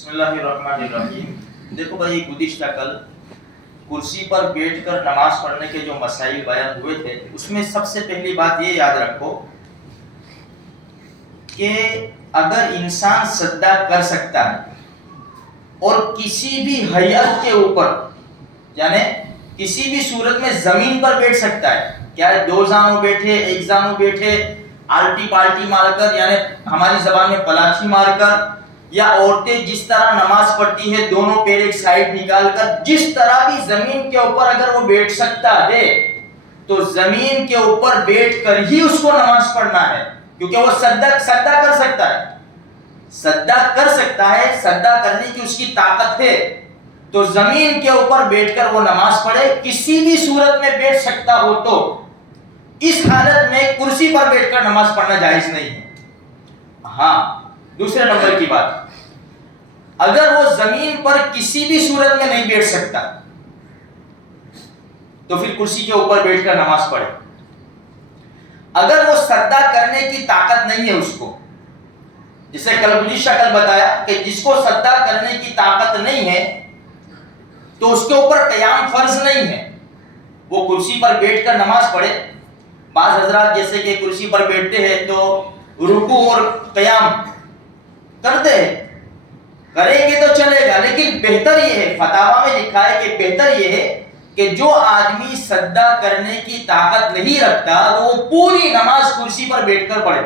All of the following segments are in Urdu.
بسم اللہ الرحمن الرحیم۔ دیکھو بھائی، گزشتہ کل کرسی پر بیٹھ کر نماز پڑھنے کے جو مسائل بیان ہوئے تھے، اس میں سب سے پہلی بات یہ یاد رکھو کہ اگر انسان سجدہ کر سکتا ہے اور کسی بھی ہیئت کے اوپر، یعنی کسی بھی صورت میں زمین پر بیٹھ سکتا ہے، کیا دو زانوں بیٹھے، ایک زانوں بیٹھے، آلٹی پالٹی مار کر، یعنی ہماری زبان میں پلاچھی مار کر، یا عورتیں جس طرح نماز پڑھتی ہے دونوں پیر ایک سائڈ نکال کر، جس طرح بھی زمین کے اوپر اگر وہ بیٹھ سکتا ہے تو زمین کے اوپر بیٹھ کر ہی اس کو نماز پڑھنا ہے، کیونکہ وہ سجدہ کر سکتا ہے، سجدہ کر سکتا ہے، سجدہ کرنے کی اس کی طاقت ہے، تو زمین کے اوپر بیٹھ کر وہ نماز پڑھے۔ کسی بھی صورت میں بیٹھ سکتا ہو تو اس حالت میں کرسی پر بیٹھ کر نماز پڑھنا جائز نہیں ہے۔ ہاں، دوسرے نمبر کی بات، اگر وہ زمین پر کسی بھی صورت میں نہیں بیٹھ سکتا تو پھر کرسی کے اوپر بیٹھ کر نماز پڑھے۔ اگر وہ سجدہ کرنے کی طاقت نہیں ہے اس کو، جسے گزشتہ کل بتایا کہ جس کو سجدہ کرنے کی طاقت نہیں ہے تو اس کے اوپر قیام فرض نہیں ہے، وہ کرسی پر بیٹھ کر نماز پڑھے۔ بعض حضرات جیسے کہ کرسی پر بیٹھتے ہیں تو رکوع اور قیام کرتے ہیں، کریں گے تو چلے گا، لیکن بہتر یہ ہے، فتاوی میں لکھا ہے کہ بہتر یہ ہے کہ جو آدمی سجدہ کرنے کی طاقت نہیں رکھتا تو وہ پوری نماز کرسی پر بیٹھ کر پڑھے،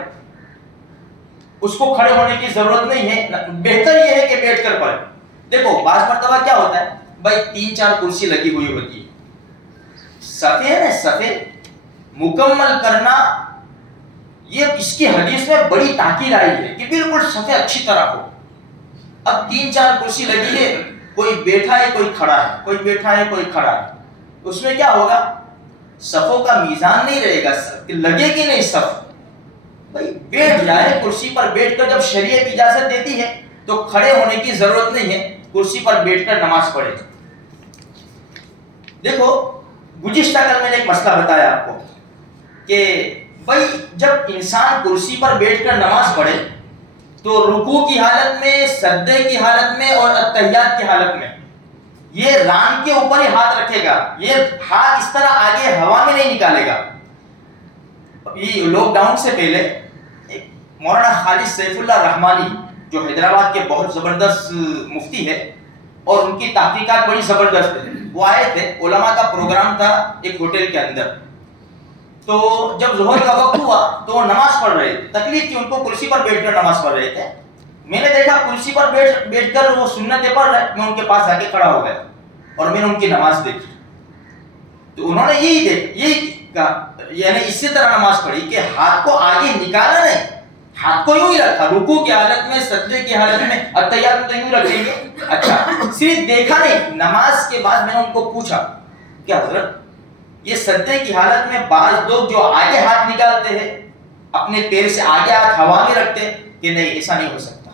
اس کو کھڑے ہونے کی ضرورت نہیں ہے، بہتر یہ ہے کہ بیٹھ کر پڑھے۔ دیکھو بعض مرتبہ کیا ہوتا ہے بھائی، 3-4 کرسی لگی ہوئی ہوتی ہے، صفے ہے نا، صفے مکمل کرنا، یہ اس کی حدیث میں بڑی تاکید آئی ہے کہ بالکل صفے اچھی طرح ہو۔ اب 3-4 کرسی لگی ہے، کوئی بیٹھا ہے کوئی کھڑا ہے، کوئی بیٹھا ہے کوئی کھڑا ہے، اس میں کیا ہوگا؟ صفوں کا میزان نہیں رہے گا، لگے گی نہیں صف۔ بھائی بیٹھ جائے کرسی پر، بیٹھ کر جب شریعت اجازت دیتی ہے تو کھڑے ہونے کی ضرورت نہیں ہے، کرسی پر بیٹھ کر نماز پڑھے۔ دیکھو گزشتہ کل میں نے ایک مسئلہ بتایا آپ کو کہ بھائی جب انسان کرسی پر بیٹھ کر نماز پڑھے تو رکوع کی حالت میں، سجدے کی حالت میں اور اتحیات کی حالت میں یہ ران کے اوپر ہی ہاتھ رکھے گا، یہ ہاتھ اس طرح آگے ہوا میں نہیں نکالے گا۔ یہ لاک ڈاؤن سے پہلے مولانا خالد سیف اللہ رحمانی جو حیدرآباد کے بہت زبردست مفتی ہے اور ان کی تحقیقات بڑی زبردست ہے، وہ آئے تھے، علماء کا پروگرام تھا ایک ہوٹل کے اندر، تو جب ظہر کا وقت ہوا تو وہ نماز پڑھ رہے تھے، تکلیف تھی ان کو، کرسی پر بیٹھ کر نماز پڑھ رہے تھے۔ میں نے دیکھا کرسی پر بیٹھ کر وہ سنتیں پڑھ رہے، میں ان کے پاس جا کے کھڑا ہو گیا اور میں نے ان کی نماز دیکھی، تو انہوں نے یہی کہا، یعنی اسی طرح نماز پڑھی کہ ہاتھ کو آگے نکالا نہیں، ہاتھ کو یوں ہی رکھا، رکوع کی حالت میں، سجدے کی حالت میں، اتحیات میں تو یوں رکھیں گے۔ اچھا، صرف دیکھا نہیں، نماز کے بعد میں نے ان کو پوچھا کہ حضرت یہ سجدے کی حالت میں بعض لوگ جو آگے ہاتھ نکالتے ہیں، اپنے پیر سے آگے ہاتھ ہوا میں رکھتے، کہ نہیں ایسا نہیں ہو سکتا،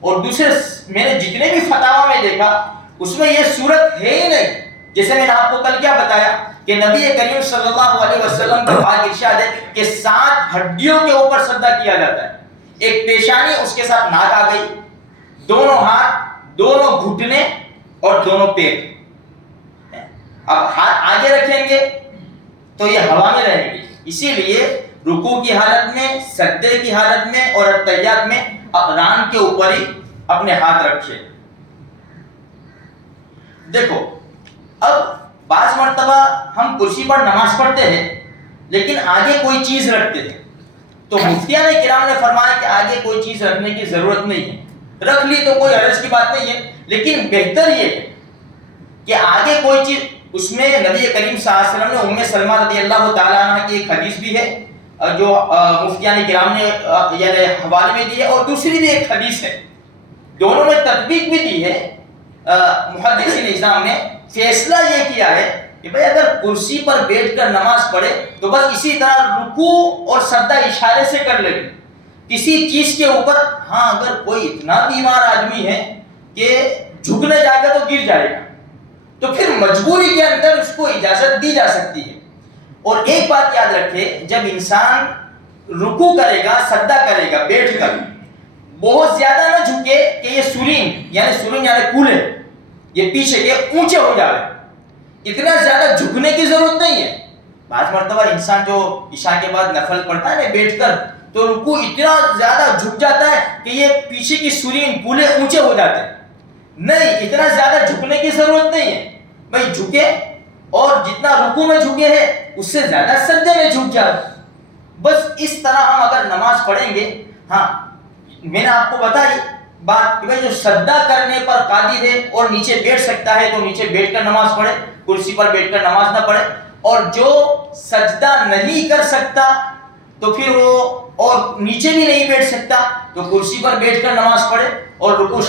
اور دوسرے میں نے جتنے بھی فتاوی میں دیکھا اس میں یہ صورت ہے ہی نہیں۔ جیسے میں نے آپ کو کل کیا بتایا کہ نبی کریم صلی اللہ علیہ وسلم کا پاک ارشاد ہے کہ 7 ہڈیوں کے اوپر سجدہ کیا جاتا ہے، ایک پیشانی، اس کے ساتھ ناک آ گئی، دونوں ہاتھ، دونوں گھٹنے اور دونوں پیر۔ اب ہاتھ آگے رکھیں گے تو یہ ہوا میں رہیں گے، اسی لیے رکوع کی حالت میں، سجدے کی حالت میں اور اتحیات میں ران کے اوپر ہی اپنے ہاتھ رکھے۔ دیکھو اب بعض مرتبہ ہم کرسی پر نماز پڑھتے ہیں لیکن آگے کوئی چیز رکھتے ہیں، تو مفتیان کرام نے فرمایا کہ آگے کوئی چیز رکھنے کی ضرورت نہیں ہے، رکھ لی تو کوئی حرج کی بات نہیں ہے، لیکن بہتر یہ ہے کہ آگے کوئی چیز، اس میں نبی کریم صلی اللہ علیہ وسلم نے ام سلمہ رضی اللہ تعالیٰ عنہ کی ایک حدیث بھی ہے جو مفتیان کرام نے یعنی حوالے میں دی ہے، اور دوسری بھی ایک حدیث ہے، دونوں میں تطبیق بھی دی ہے۔ محدثین نظام نے فیصلہ یہ کیا ہے کہ بھئی اگر کرسی پر بیٹھ کر نماز پڑھے تو بس اسی طرح رکوع اور سجدہ اشارے سے کر لے، کسی چیز کے اوپر، ہاں اگر کوئی اتنا بیمار آدمی ہے کہ جھکنے جائے گا تو گر جائے گا تو پھر مجبوری کے اندر اس کو اجازت دی جا سکتی ہے۔ اور ایک بات یاد رکھے، جب انسان رکوع کرے گا، سجدہ کرے گا بیٹھ کر، بہت زیادہ نہ جھکے کہ یہ سرین یعنی کولے یہ پیچھے کے اونچے ہو جائے. اتنا زیادہ جھکنے کی ضرورت نہیں ہے. بعض مرتبہ انسان جو عشاء کے بعد نفل پڑھتا ہے نا بیٹھ کر, تو رکوع اتنا زیادہ جھک جاتا ہے کہ یہ پیچھے کی سرین کولے اونچے ہو جاتے ہیں. نہیں, اتنا زیادہ جھکنے کی ضرورت نہیں ہے. بھائی جھکے, اور جتنا رکوع میں جھکے ہیں اس سے زیادہ سجدے میں جھک جائے. بس اس طرح ہم اگر نماز پڑھیں گے. ہاں, میں نے آپ کو بتائی بات کہ بھائی جو سجدہ کرنے پر قادر ہے اور نیچے بیٹھ سکتا ہے تو نیچے بیٹھ کر نماز پڑھے, کرسی پر بیٹھ کر نماز نہ پڑھے. اور جو سجدہ نہیں کر سکتا تو پھر وہ اور نیچے بھی نہیں بیٹھ سکتا تو کرسی پر بیٹھ کر نماز پڑھے, اور رکوع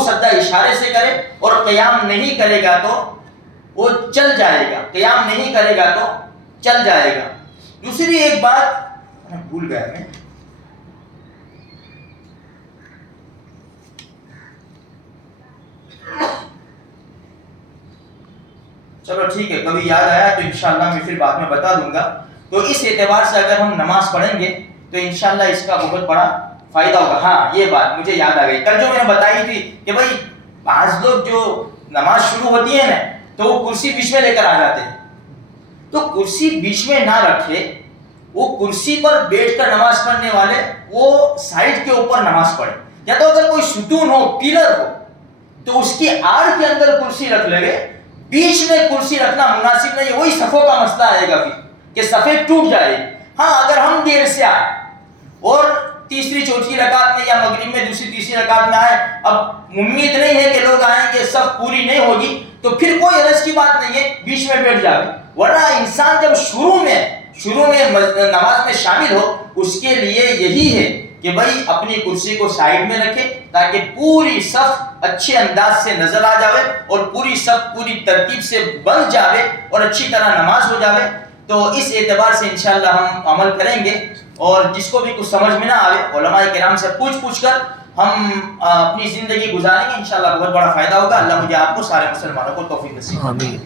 سجدہ اشارے سے کرے, اور قیام نہیں کرے گا تو وہ چل جائے گا. قیام نہیں کرے گا تو چل جائے گا. دوسری ایک بات بھول گیا میں, چلو ٹھیک ہے, کبھی یاد آیا تو انشاءاللہ میں پھر بعد میں بتا دوں گا. تو اس اعتبار سے اگر ہم نماز پڑھیں گے تو انشاءاللہ اس کا بہت بڑا فائدہ ہوگا. ہاں, یہ بات مجھے یاد آ گئی, کل جو میں نے بتائی تھی کہ بھائی بعض لوگ جو نماز شروع ہوتی ہے نا تو وہ کرسی بیچ میں لے کر آ جاتے ہیں. تو کرسی بیچ میں نہ رکھے, وہ کرسی پر بیٹھ کر نماز پڑھنے والے وہ سائڈ کے اوپر نماز پڑھے. یا تو اگر کوئی ستون ہو, پیلر ہو, تو اس کی آڑ کے اندر کرسی رکھ لے. بیچ میں کرسی رکھنا مناسب نہیں ہے, وہی صفوں کا مسئلہ آئے گا پھر کہ صفیں ٹوٹ جائے. ہاں, اگر ہم دیر سے آئے اور تیسری چوتھی رکعت میں یا مغرب میں دوسری تیسری رکعت میں آئے, اب امید نہیں ہے کہ لوگ آئیں گے, صف پوری نہیں ہوگی, تو پھر کوئی حرج کی بات نہیں ہے, بیچ میں بیٹھ جائے. ورنہ انسان جب شروع میں نماز میں شامل ہو, اس کے لیے یہی ہے کہ بھائی اپنی کرسی کو سائڈ میں رکھے تاکہ پوری صف اچھے انداز سے نظر آ جاوے اور پوری صف پوری ترتیب سے بن جاوے اور اچھی طرح نماز ہو جاوے. تو اس اعتبار سے انشاءاللہ ہم عمل کریں گے, اور جس کو بھی کچھ سمجھ میں نہ آئے علماء کرام سے پوچھ کر ہم اپنی زندگی گزاریں گے. انشاءاللہ بہت بڑا فائدہ ہوگا. اللہ مجھے آپ کو سارے مسلمانوں کو توفیق نصیب. آمین.